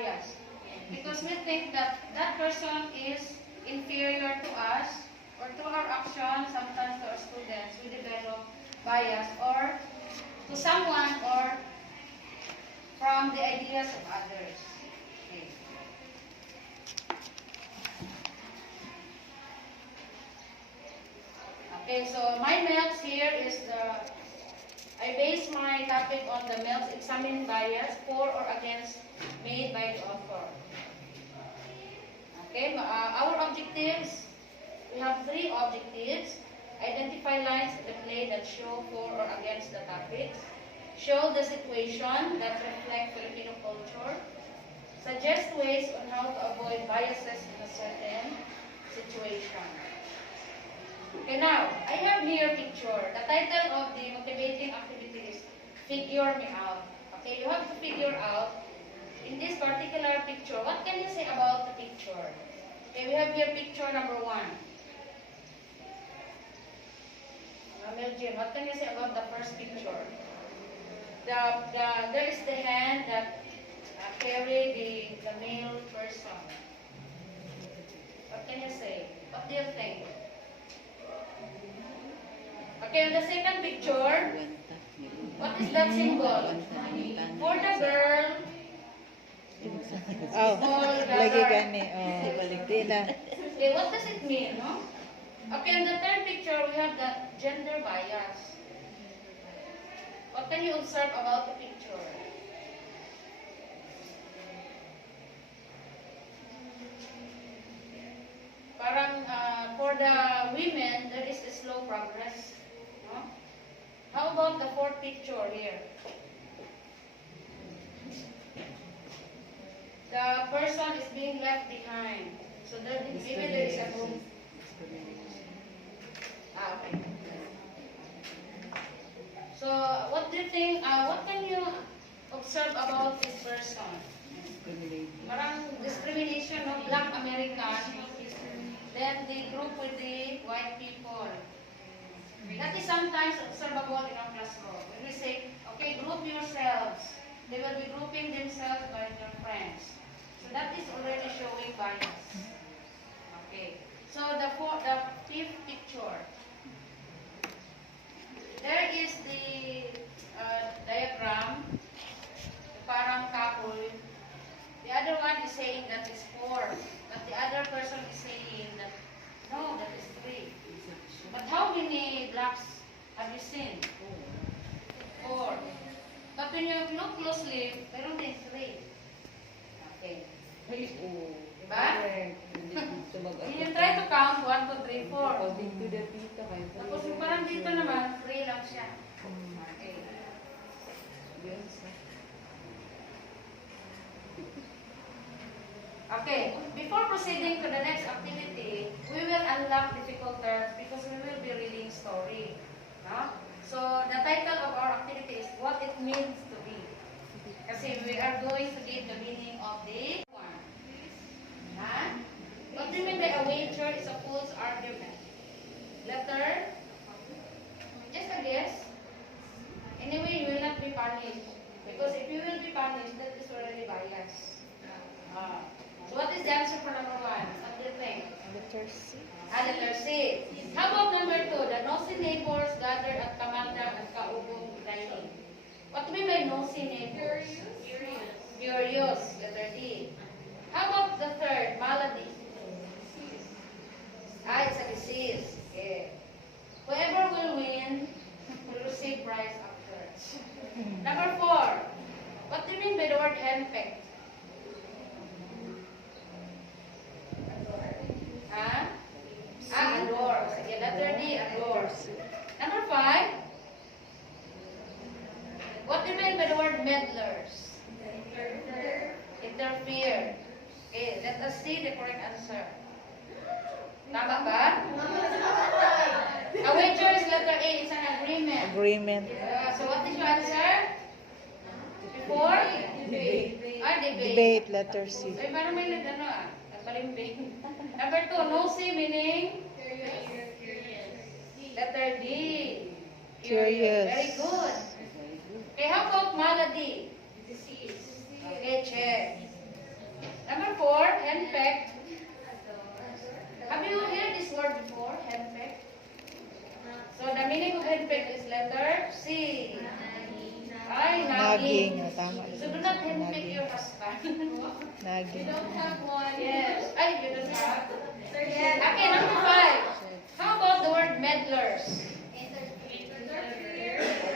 bias. Because we think that that person is inferior to us, or to our actions, sometimes to our students, we develop bias, or to someone, or from the ideas of others. Okay. Okay, so my notes here is I base my topic on the Meltz examine bias for or against made by the author. Okay, our objectives, we have 3 objectives. Identify lines in the play that show for or against the topics. Show the situation that reflect Filipino culture. Suggest ways on how to avoid biases in a certain situation. Okay, now, I have here a picture. The title of the motivating activity is Figure Me Out. Okay, you have to figure out, in this particular picture, what can you say about the picture? Okay, we have here picture number 1. Jim, what can you say about the first picture? There is the hand that carry the male person. What can you say? What do you think? Okay, on the second picture, what is that symbol? For the girl, small lagi gather. gani. Oh, di na. Okay, what does it mean, no? Okay, in the third picture, we have the gender bias. What can you observe about the picture? Parang for the women, there is a slow progress. No? How about the fourth picture here? The person is being left behind. So maybe there is a room. Okay. So what do you think, what can you observe about this person? Parang discrimination of Black American. Then they group with the white people. That is sometimes observable in our classroom. When we say, okay, group yourselves, they will be grouping themselves by their friends. So that is already showing bias. Okay. So the fifth picture. There is the diagram, parang couple. The other one is saying that it's 4, but the other person is saying that no, that is 3. But how many blacks have you seen? 4. But when you look closely, meron din 3. Okay. Diba? You try to count 1, 2, 3, 4. Tapos yung parang dito naman, 3 lang siya. Okay. Okay, before proceeding to the next activity, we will unlock difficult terms because we will be reading story. No? So, the title of our activity is What It Means to Be. Kasi we are going to give the meaning of the one. Huh? What do you mean by a wager is a false argument? Letter? Just a guess. Anyway, you will not be punished. Because if you will be punished, that is already bias. So what is the answer for number 1? What do you think? Letter C. Letter C. How about number 2? The nosy neighbors gathered at Kamanda at Kaugong dining. What do you mean by nosy neighbors? Curious. Letter D. How about the third? Malady. It's a disease. Okay. Whoever will win will receive prize after. Number 4. What do you mean by the word henpecked? Adore. Sige, letter D, adore. Number 5. What do you mean by the word meddlers? Interfere. Okay, let us see the correct answer. Tama ba? A wager is letter A, it's an agreement. Agreement. So what is your answer? Before? Debate. Debate. Debate, letter C. Ay, parang may nagpalimbing. Number 2, nosy meaning? Letter D. Curious. Very good. Okay, how about malady? Disease. Okay, check. henpecked. Have you heard this word before? Henpecked. So the meaning of henpecked is letter C. Ay, Naging. nagging. Tama. So do not henpeck Naging. your husband. Naging. Yes. Ay, you don't have. Okay, number 5. How about the word meddlers?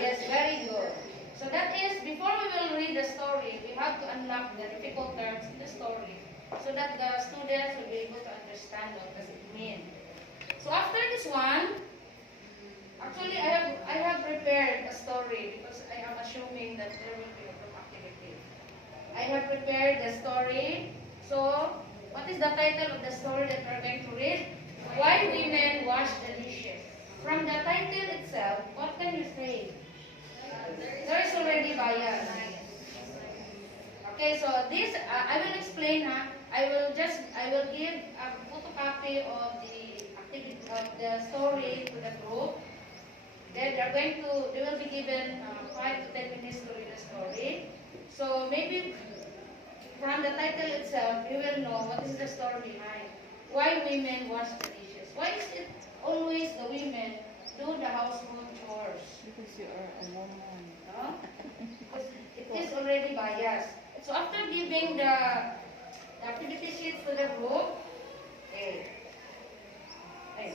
Yes, very good. So that is, before we will read the story, we have to unlock the difficult terms in the story so that the students will be able to understand what does it mean. So after this one, actually I have prepared a story because I am assuming that there will be a group activity. I have prepared the story. So what is the title of the story that we are going to read? Why Women Wash the Dishes. From the title itself, what can you say? There is already bias. Okay, so this I will explain. I will give a photocopy of the activity of the story to the group. Then they will be given 5 to 10 minutes to read the story. So maybe from the title itself, you will know what is the story behind. Why women wash the dishes? Why is it always the women do the household chores? Because you are a woman. No? Because it is already biased. So after giving the activity sheets to the group, okay. Okay.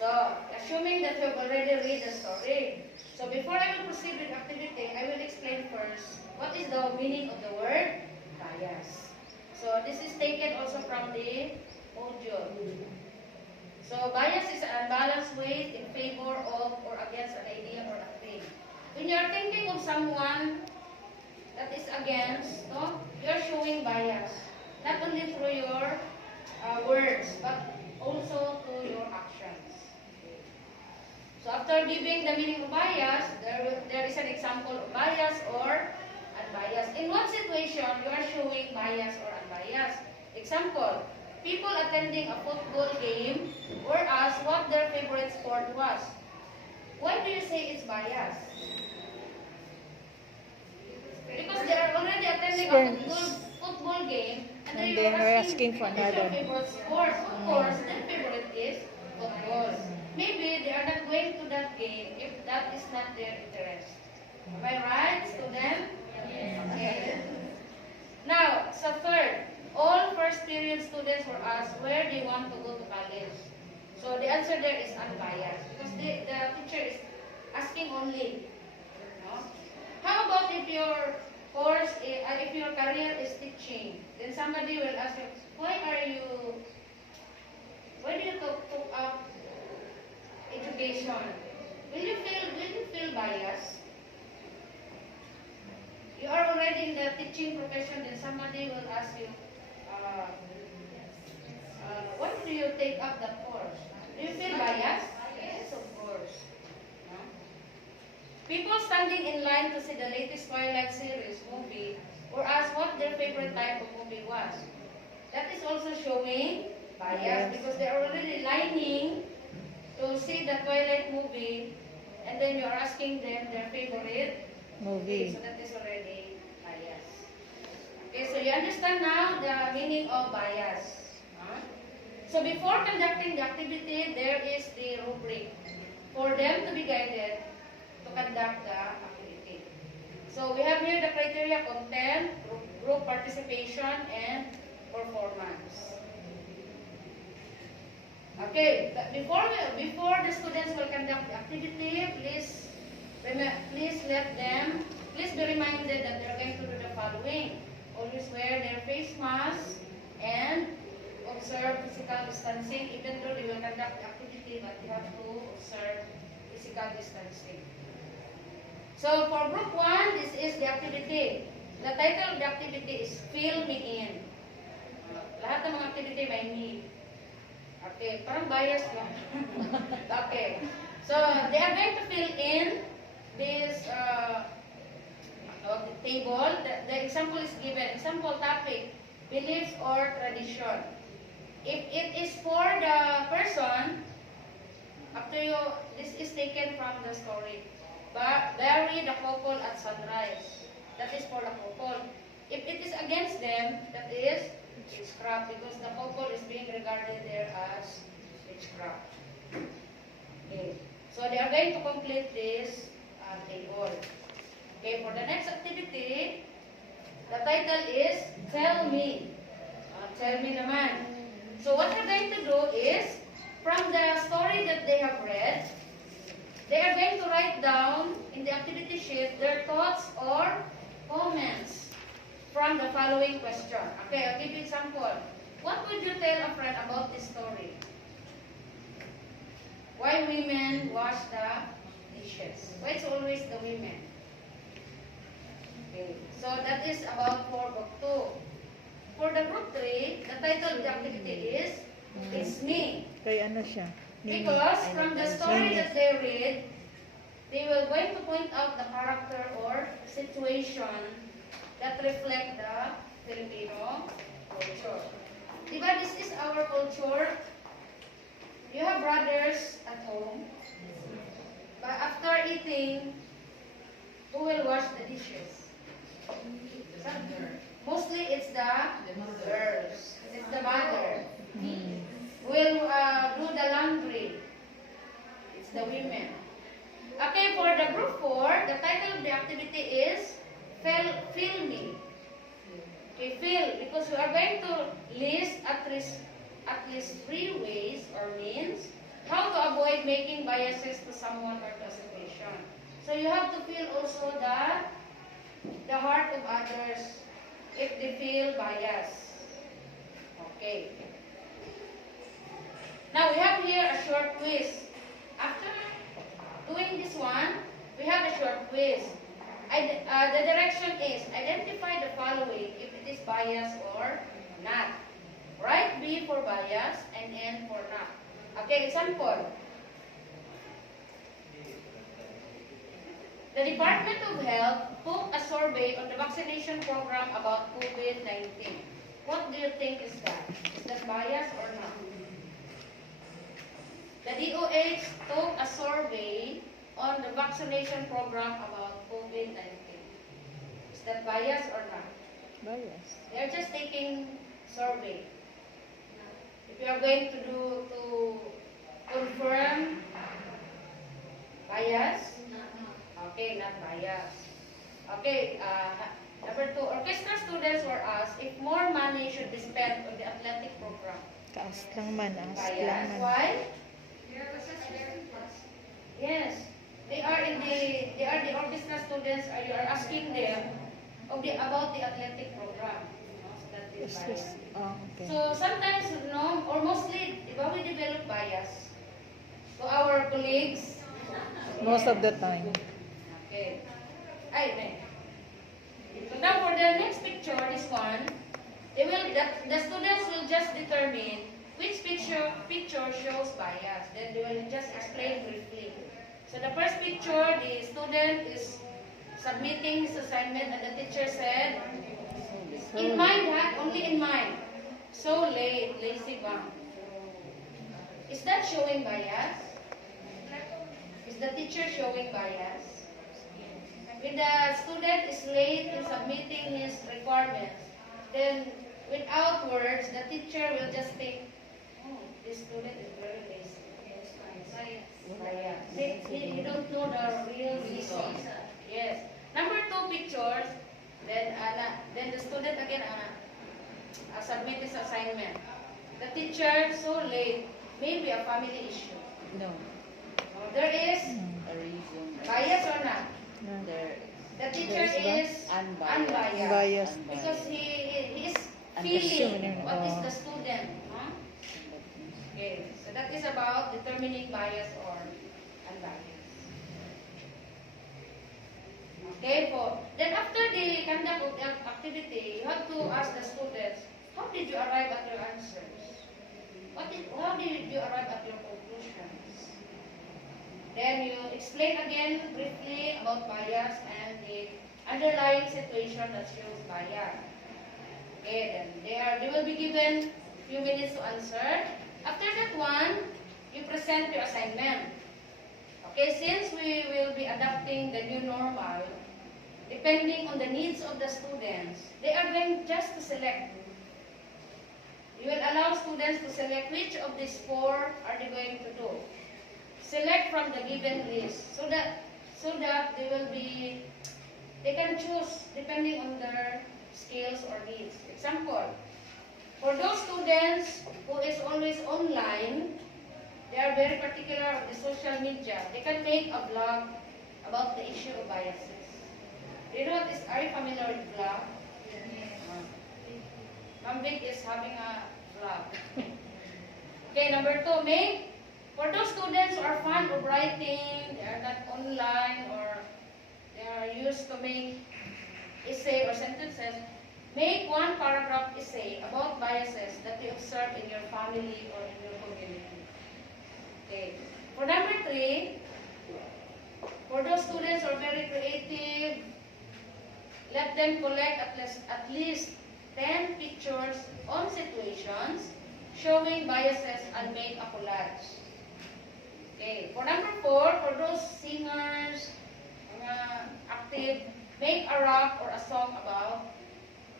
So assuming that you have already read the story, so before I will proceed with activity, I will explain first what is the meaning of the word bias. So this is taken also from the module. So bias is an unbalanced weight in favor of or against an idea or a thing. When you are thinking of someone that is against, no, you are showing bias. Not only through your words, but also through your actions. So after giving the meaning of bias, there is an example of bias or unbiased. In what situation you are showing bias or unbiased? Example, people attending a football game were asked what their favorite sport was. Why do you say it's biased? Because they are already attending a football game and they are asking for what is your another. favorite sport. Of course, their favorite is football. Maybe they are not going to that game if that is not their interest. Am I right, student? Okay. Now, so third, all first period students were asked where they want to go to college. So the answer there is unbiased because the teacher is asking only. No? How about if your course, if your career is teaching, then somebody will ask you, why do you took up education? Will you feel biased? You are already in the teaching profession, then somebody will ask you, why do you take up that course? Do you feel biased? Yes, of course. No? People standing in line to see the latest Twilight series movie were asked what their favorite type of movie was. That is also showing bias because they are already lining to see the Twilight movie, and then you are asking them their favorite movie. So that is already bias. Okay, so you understand now the meaning of bias. Huh? So before conducting the activity, there is the rubric for them to be guided to conduct the activity. So we have here the criteria: content, group participation, and performance. Okay, but before the students will conduct the activity, please be reminded that they are going to do the following. Always wear their face mask and observe physical distancing. Even though they will conduct the activity, but they have to observe physical distancing. So for group 1, this is the activity. The title of the activity is Fill Me In. Lahat ng mga activity may me. Okay, parang bias lang. Okay. So, they are going to fill in this the table. The example is given. Example topic, beliefs or tradition. If it is for the person, this is taken from the story. Bury the couple at sunrise. That is for the couple. If it is against them, that is witchcraft, because the couple is being regarded there as witchcraft. Okay. So they are going to complete this table. Okay, for the next activity, the title is Tell Me. Tell me naman. So what they're going to do is, from the story that they have read, they are going to write down in the activity sheet their thoughts or comments from the following question. Okay, I'll give you example. What would you tell a friend about this story? Why women wash the dishes? Why it's always the women? Okay, so that is about for book 2. For the group 3, the title of the activity is It's Me. Kaya ano siya? Nini. Because from the story Nini. that they read, they will going to point out the character or situation that reflect the Filipino culture. Diba, this is our culture. You have brothers at home, but after eating, who will wash the dishes? Mostly it's the girls. It's the mother. Hmm. Will do the laundry. It's the women. Okay, for the group 4, the title of the activity is Feel Me. Okay, feel, because we are going to list at least 3 ways or means how to avoid making biases to someone or to a situation. So you have to feel also the heart of others if they feel bias. Okay. Now we have here a short quiz. After doing this one, we have a short quiz. The direction is identify the following if it is bias or not. Write B for bias and N for not. Okay, example. The Department of Health took a survey on the vaccination program about COVID-19. What do you think is that? Is that bias or not? The DOH took a survey on the vaccination program about COVID-19. Is that bias or not? Bias. They are just taking survey. If you are going to confirm bias, okay, not bias. Okay, number 2, orchestra students were asked if more money should be spent on the athletic program. Kaas lang man. Aas lang Bias. man. Why? Yes, they are the orchestra students. You are asking them about the athletic program. So that is Yes, bias. yes. Oh, okay. So sometimes, or mostly, we develop bias to our colleagues. Most of the time. Okay. So now for the next picture, this one, the students will just determine which picture shows bias. Then they will just explain briefly. So the first picture, the student is submitting his assignment and the teacher said, in mind, only in mind. So late, lazy bum. Is that showing bias? Is the teacher showing bias? When the student is late in submitting his requirements, then without words, the teacher will just think, oh, this student is very lazy. Bias. He don't know the real reason. Yes. Number 2 pictures, then the student again submit his assignment. The teacher so late, maybe a family issue. No, There is a reason. bias or not? There The teacher There's is unbiased. Unbiased. because he is Assuming, feeling what is oh. the student. Huh? Okay, so that is about determining bias or unbiased. Okay, then after the conduct of the activity, you have to ask the students, how did you arrive at your answers? How did you arrive at your conclusions? Then you explain again briefly about bias and the underlying situation that shows bias. Okay, then they will be given few minutes to answer. After that one, you present your assignment. Okay, since we will be adapting the new normal, the depending on the needs of the students. They are going just to select. You will allow students to select which of these four are they going to do. Select from the given list so that they can choose depending on their skills or needs. Example, for those students who is always online, they are very particular of the social media. They can make a blog about the issue of biases. Do you know what is, are you familiar with blog? Ma'am Vic is having a blog. Okay, number 2, for those students who are fond of writing, they are not online or they are used to make essay or sentences, make one paragraph essay about biases that you observe in your family or in your community. Okay. For number 3, for those students who are very creative, let them collect at least 10 pictures on situations showing biases and make a collage. Okay. For number 4, for those singers, active, make a rap or a song about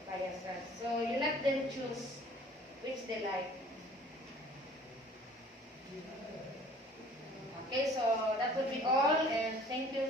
biases. So you let them choose which they like. Okay, so that would be all, and thank you